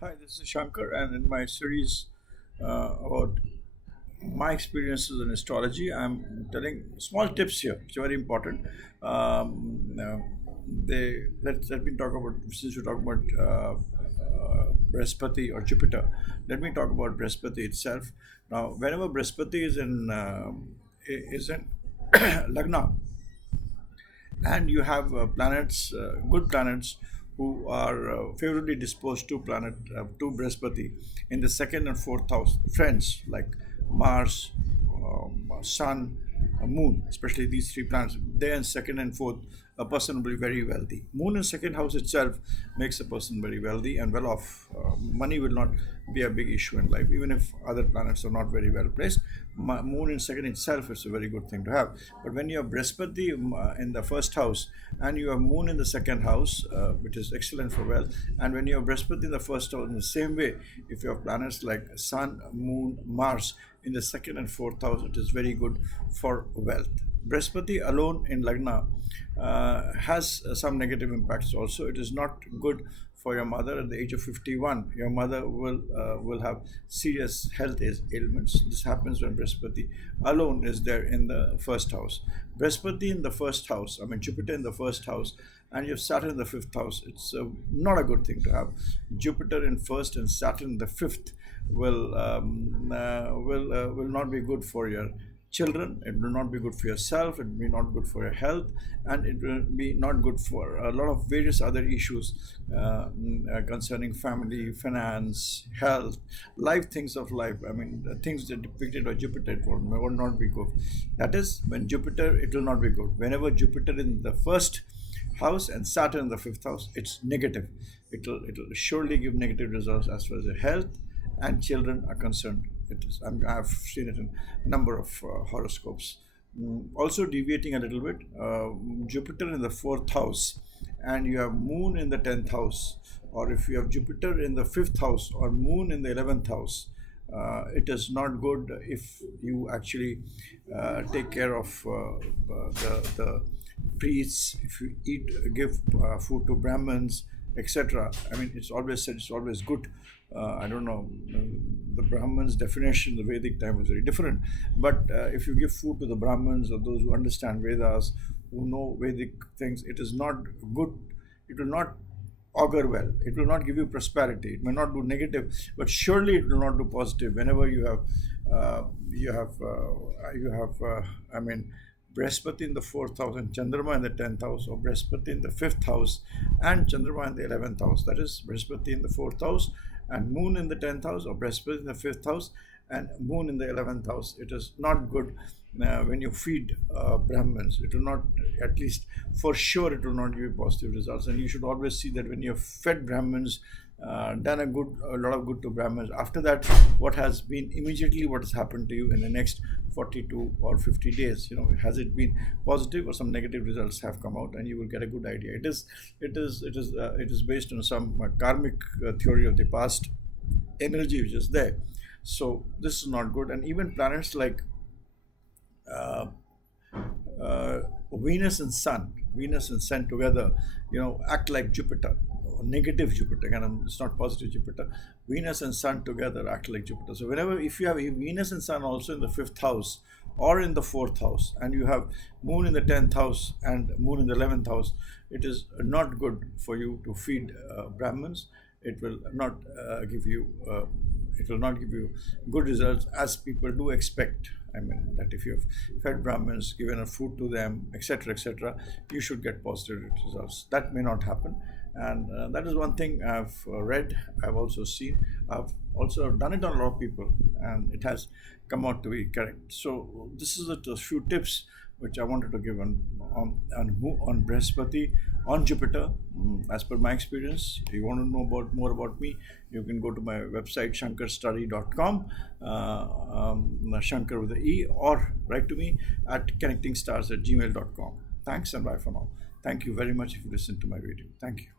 Hi, this is Shanker, and in my series about my experiences in astrology, I'm telling small tips here, which are very important. Now, let me talk about, since we talk about Brihaspati or Jupiter. Let me talk about Brihaspati itself. Now, whenever Brihaspati is in Lagna, and you have planets, good planets, who are favorably disposed to Brihaspati in the second and fourth house. Friends like Mars, Sun, Moon, especially these three planets, they in second and fourth, a person will be very wealthy. Moon in second house itself makes a person very wealthy and well off. Money will not be a big issue in life, even if other planets are not very well placed. Moon in second itself is a very good thing to have. But when you have Brihaspati in the first house and you have Moon in the second house, which is excellent for wealth, and when you have Brihaspati in the first house, in the same way, if you have planets like Sun, Moon, Mars in the second and fourth house, it is very good for wealth. Brihaspati alone in Lagna has some negative impacts also. It is not good for your mother at the age of 51. Your mother will have serious health ailments. This happens when Brihaspati alone is there in the first house. Brihaspati in the first house, I mean Jupiter in the first house, and you have Saturn in the fifth house. It's not a good thing to have. Jupiter in first and Saturn in the fifth will not be good for your children. It will not be good for yourself. It will be not good for your health, and it will be not good for a lot of various other issues concerning family, finance, health, life, things of life. I mean, the things that depicted by Jupiter, it will not be good. That is, when Jupiter, it will not be good. Whenever Jupiter in the first house and Saturn in the fifth house, it's negative. It'll surely give negative results as far as your health and children are concerned. It is. I've seen it in a number of horoscopes. Also deviating a little bit, Jupiter in the fourth house, and you have Moon in the tenth house, or if you have Jupiter in the fifth house or Moon in the 11th house, it is not good if you actually take care of the priests, if you give food to Brahmins, etc. I mean, it's always said it's always good. I don't know, the Brahmins' definition in the Vedic time was very different. But if you give food to the Brahmins or those who understand Vedas, who know Vedic things, it is not good. It will not augur well. It will not give you prosperity. It may not do negative, but surely it will not do positive. Whenever I mean, Brihaspati in the fourth house and Chandrama in the 10th house, or Brihaspati in the fifth house and Chandrama in the 11th house. That is, Brihaspati in the fourth house and Moon in the 10th house, or Brihaspati in the fifth house and Moon in the 11th house. It is not good when you feed Brahmins. It will not, at least for sure, it will not give you positive results. And you should always see that when you have fed Brahmins, done a lot of good to Brahmins. After that, what has been immediately what has happened to you in the next 42 or 50 days? Has it been positive or some negative results have come out, and you will get a good idea. It is based on some karmic theory of the past energy which is there. So this is not good, and even planets like uh, Venus and Sun together, act like Jupiter, negative Jupiter. Again, it's not positive Jupiter. Venus and Sun together act like Jupiter. So whenever, if you have Venus and Sun also in the fifth house or in the fourth house, and you have Moon in the 10th house and Moon in the 11th house, it is not good for you to feed Brahmins. It will not give you. It will not give you good results as people do expect. I mean, that if you have fed Brahmins, given a food to them, etc., you should get positive results. That may not happen, and that is one thing I've read. I've also seen. I've also done it on a lot of people, and it has come out to be correct. So this is a few tips which I wanted to give on Brihaspati, on Jupiter. As per my experience, if you want to know more about me, you can go to my website shankarstudy.com, Shankar with the E, or write to me at connectingstars@gmail.com. Thanks and bye for now. Thank you very much if you listen to my video. Thank you.